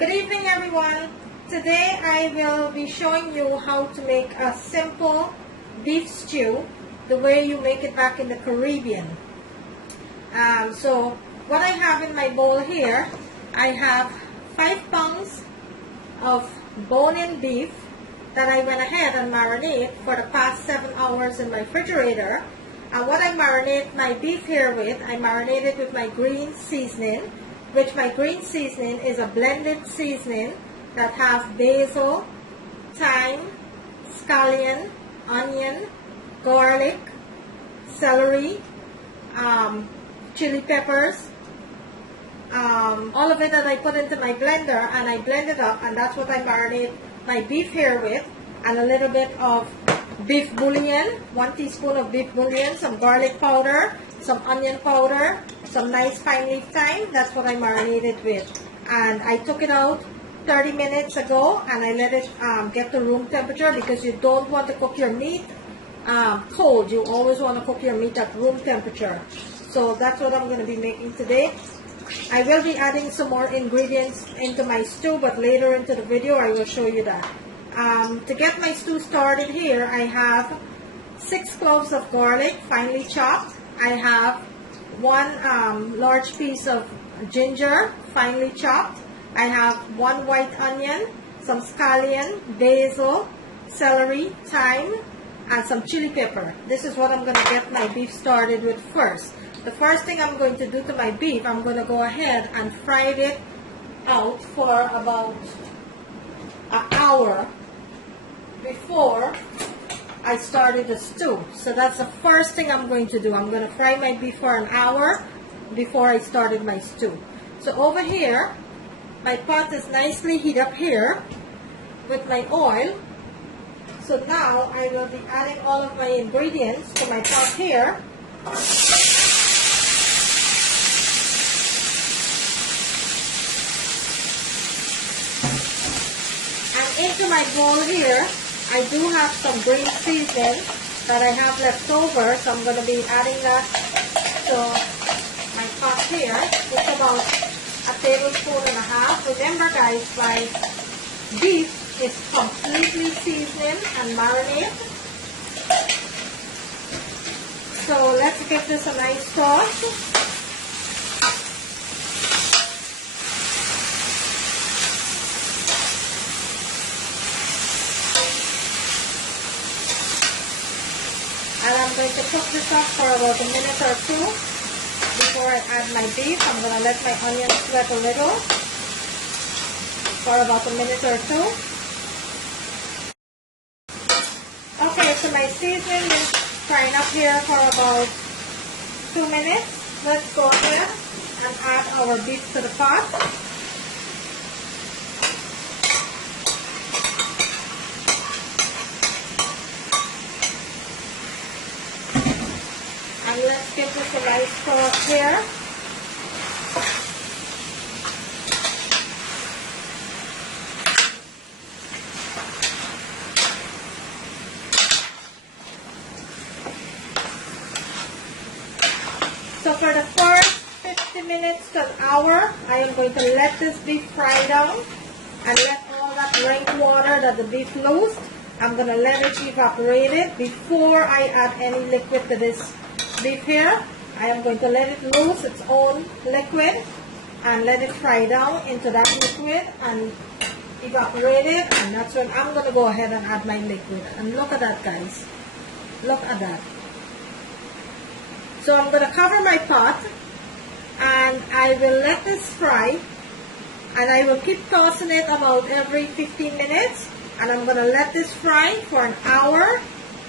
Good evening, everyone. Today I will be showing you how to make a simple beef stew the way you make it back in the Caribbean. So what I have in my bowl here, I have 5 pounds of bone-in beef that I went ahead and marinate for the past 7 hours in my refrigerator. And what I marinate my beef here with, I marinate it with my green seasoning, which my green seasoning is a blended seasoning that has basil, thyme, scallion, onion, garlic, celery, chili peppers, all of it that I put into my blender and I blend it up, and that's what I marinate my beef here with, and a little bit of beef bouillon, 1 teaspoon of beef bouillon, some garlic powder, some onion powder, some nice fine leaf thyme. That's what I marinated with. And I took it out 30 minutes ago and I let it get to room temperature, because you don't want to cook your meat cold. You always want to cook your meat at room temperature. So that's what I'm going to be making today. I will be adding some more ingredients into my stew, but later into the video I will show you that. To get my stew started here, I have 6 cloves of garlic, finely chopped. I have 1 large piece of ginger, finely chopped. I have 1 white onion, some scallion, basil, celery, thyme, and some chili pepper. This is what I'm going to get my beef started with first. The first thing I'm going to do to my beef, I'm going to go ahead and fry it out for about an hour before I started the stew. So that's the first thing I'm going to do. I'm going to fry my beef for an hour before I started my stew. So over here, my pot is nicely heated up here with my oil. So now I will be adding all of my ingredients to my pot here. And into my bowl here, I do have some green seasoning that I have left over, so I'm going to be adding that to my pot here. It's about 1.5 tablespoons. Remember guys, my beef is completely seasoned and marinated. So let's give this a nice toss. And I'm going to cook this up for about a minute or 2 before I add my beef. I'm going to let my onions sweat a little for about a minute or 2. Okay, so my seasoning is frying up here for about 2 minutes. Let's go ahead and add our beef to the pot. And let's give this a nice sauce here. So for the first 50 minutes to an hour, I am going to let this beef fry down and let all that rank water that the beef loosed, I'm going to let it evaporate it before I add any liquid to this beef here. I am going to let it lose its own liquid and let it fry down into that liquid and evaporate it, and that's when I'm going to go ahead and add my liquid. And look at that guys, look at that. So I'm going to cover my pot and I will let this fry, and I will keep tossing it about every 15 minutes, and I'm going to let this fry for an hour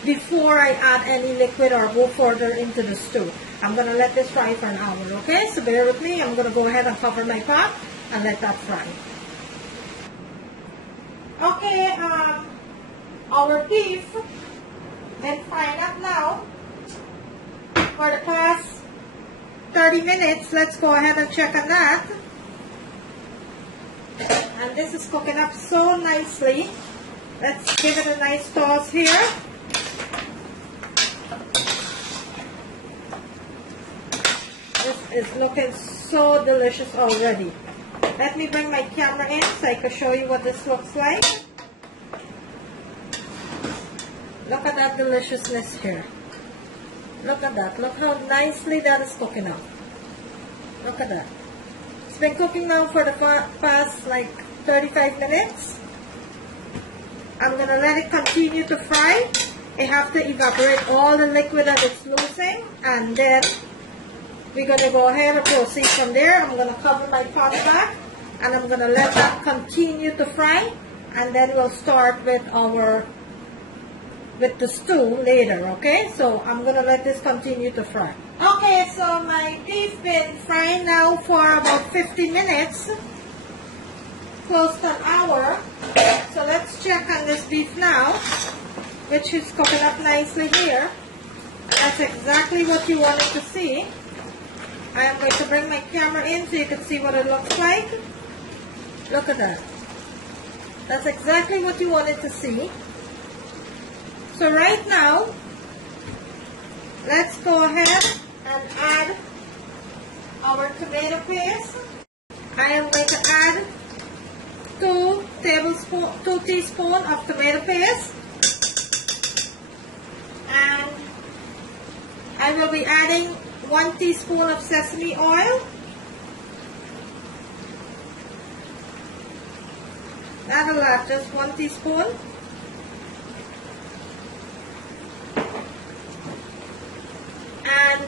before I add any liquid or go further into the stew. I'm going to let this fry for an hour, okay? So bear with me. I'm going to go ahead and cover my pot and let that fry. Okay, our beef been frying up now for the past 30 minutes. Let's go ahead and check on that. And this is cooking up so nicely. Let's give it a nice toss here. This is looking so delicious already. Let me bring my camera in so I can show you what this looks like. Look at that deliciousness here. Look at that. Look how nicely that is cooking up. Look at that. It's been cooking now for the past like 35 minutes. I'm going to let it continue to fry. I have to evaporate all the liquid that it's losing, and then we're going to go ahead and proceed from there. I'm going to cover my pot back, and I'm going to let that continue to fry, and then we'll start with the stew later, okay? So I'm going to let this continue to fry. Okay, so my beef been frying now for about 50 minutes, close to an hour. So let's check on this beef now, which is cooking up nicely here. And that's exactly what you wanted to see. I am going to bring my camera in so you can see what it looks like. Look at that. That's exactly what you wanted to see. So right now, let's go ahead and add our tomato paste. I am going to add 2 teaspoons of tomato paste. And I will be adding 1 teaspoon of sesame oil. Not a lot, just 1 teaspoon. And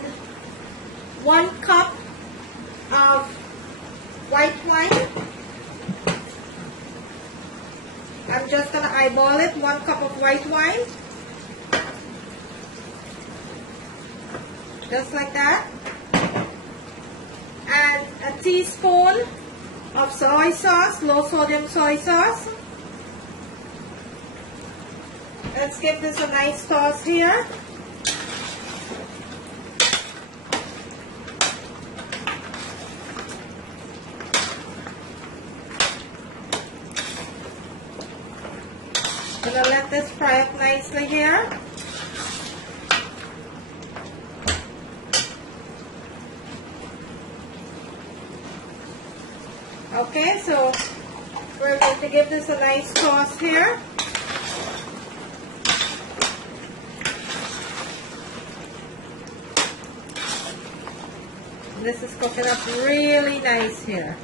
1 cup of white wine. I'm just going to eyeball it, 1 cup of white wine. Just like that. And a teaspoon of soy sauce, low sodium soy sauce. Let's give this a nice toss here. I'm going to let this fry up nicely here. Okay, so we're going to give this a nice toss here. This is cooking up really nice here.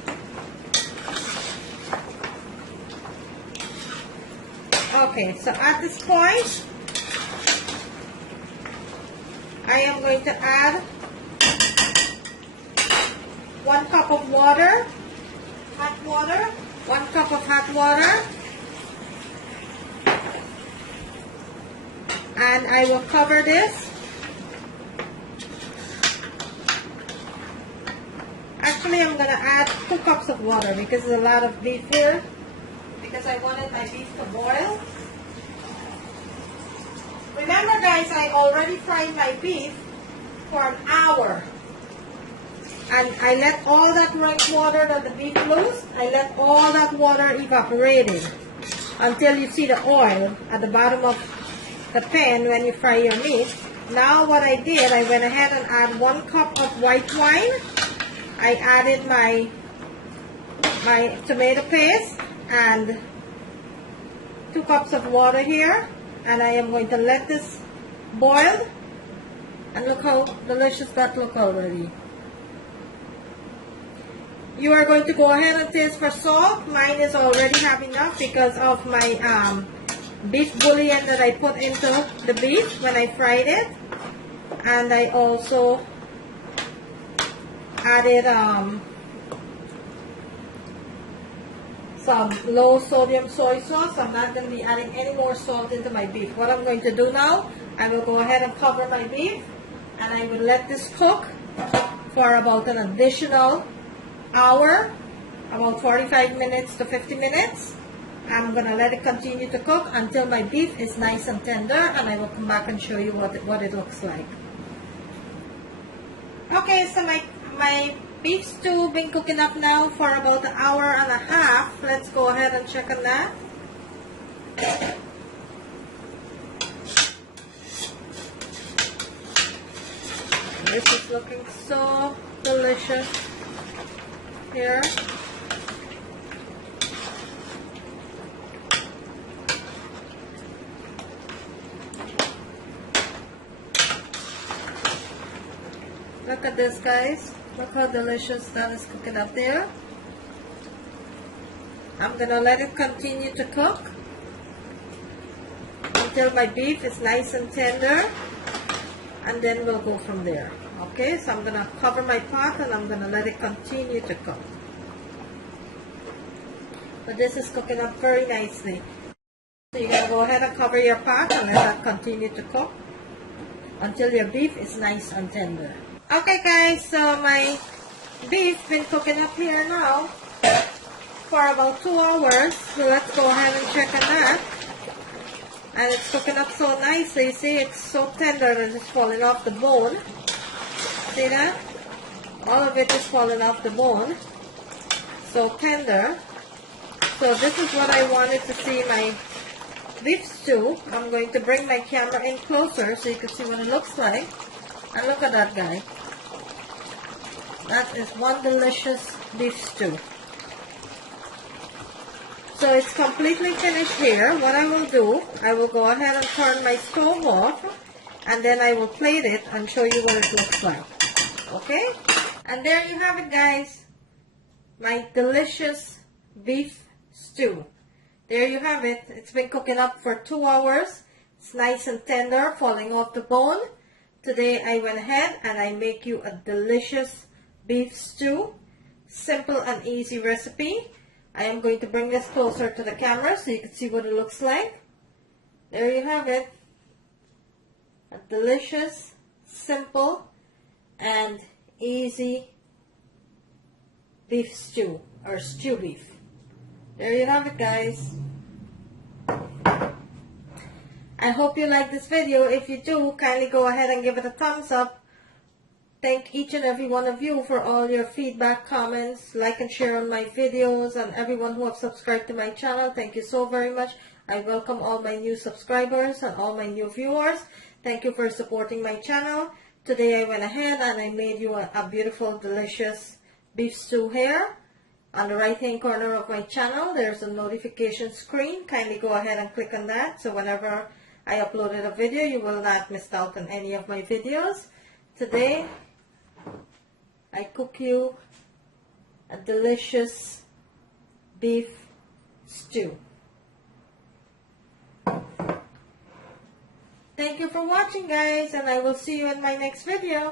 Okay, so at this point, I am going to add 1 cup of water, hot water, 1 cup of hot water, and I will cover this. Actually, I'm going to add 2 cups of water because there's a lot of beef here, because I wanted my beef to boil. Remember guys, I already fried my beef for an hour. And I let all that water that the beef loose, I let all that water evaporated until you see the oil at the bottom of the pan when you fry your meat. Now what I did, I went ahead and add 1 cup of white wine. I added my tomato paste and 2 cups of water here. And I am going to let this boil. And look how delicious that looks already. You are going to go ahead and taste for salt. Mine is already have enough because of my beef bouillon that I put into the beef when I fried it. And I also added some low sodium soy sauce. I'm not going to be adding any more salt into my beef. What I'm going to do now, I will go ahead and cover my beef, and I will let this cook for about an additional hour, about 45 minutes to 50 minutes. I'm going to let it continue to cook until my beef is nice and tender, and I will come back and show you what it looks like. Okay, so my beef stew been cooking up now for about an hour and a half. Let's go ahead and check on that. This is looking so delicious here. look at this, guys. Look how delicious that is cooking up there. I'm gonna let it continue to cook until my beef is nice and tender, and then we'll go from there. Okay, so I'm gonna cover my pot and I'm gonna let it continue to cook. But this is cooking up very nicely. So you're gonna go ahead and cover your pot and let that continue to cook until your beef is nice and tender. Okay guys, so my beef been cooking up here now for about 2 hours. So let's go ahead and check on that. And it's cooking up so nicely. See, it's so tender that it's falling off the bone. See that? All of it is falling off the bone. So tender. So this is what I wanted to see my beef stew. I'm going to bring my camera in closer so you can see what it looks like. And look at that, guy. That is one delicious beef stew. So it's completely finished here. What I will do, I will go ahead and turn my stove off, and then I will plate it and show you what it looks like. Okay? And there you have it, guys. My delicious beef stew. There you have it. It's been cooking up for 2 hours. It's nice and tender, falling off the bone. Today I went ahead and I make you a delicious beef stew. Simple and easy recipe. I am going to bring this closer to the camera so you can see what it looks like. There you have it. A delicious, simple, and easy beef stew, or stew beef. There you have it, guys. I hope you like this video. If you do, kindly go ahead and give it a thumbs up. Thank each and every one of you for all your feedback, comments, like and share on my videos, and everyone who have subscribed to my channel. Thank you so very much. I welcome all my new subscribers and all my new viewers. Thank you for supporting my channel. Today I went ahead and I made you a beautiful, delicious beef stew here. On the right hand corner of my channel, there's a notification screen. Kindly go ahead and click on that, so whenever I uploaded a video, you will not miss out on any of my videos. Today I cook you a delicious beef stew. Thank you for watching, guys, and I will see you in my next video.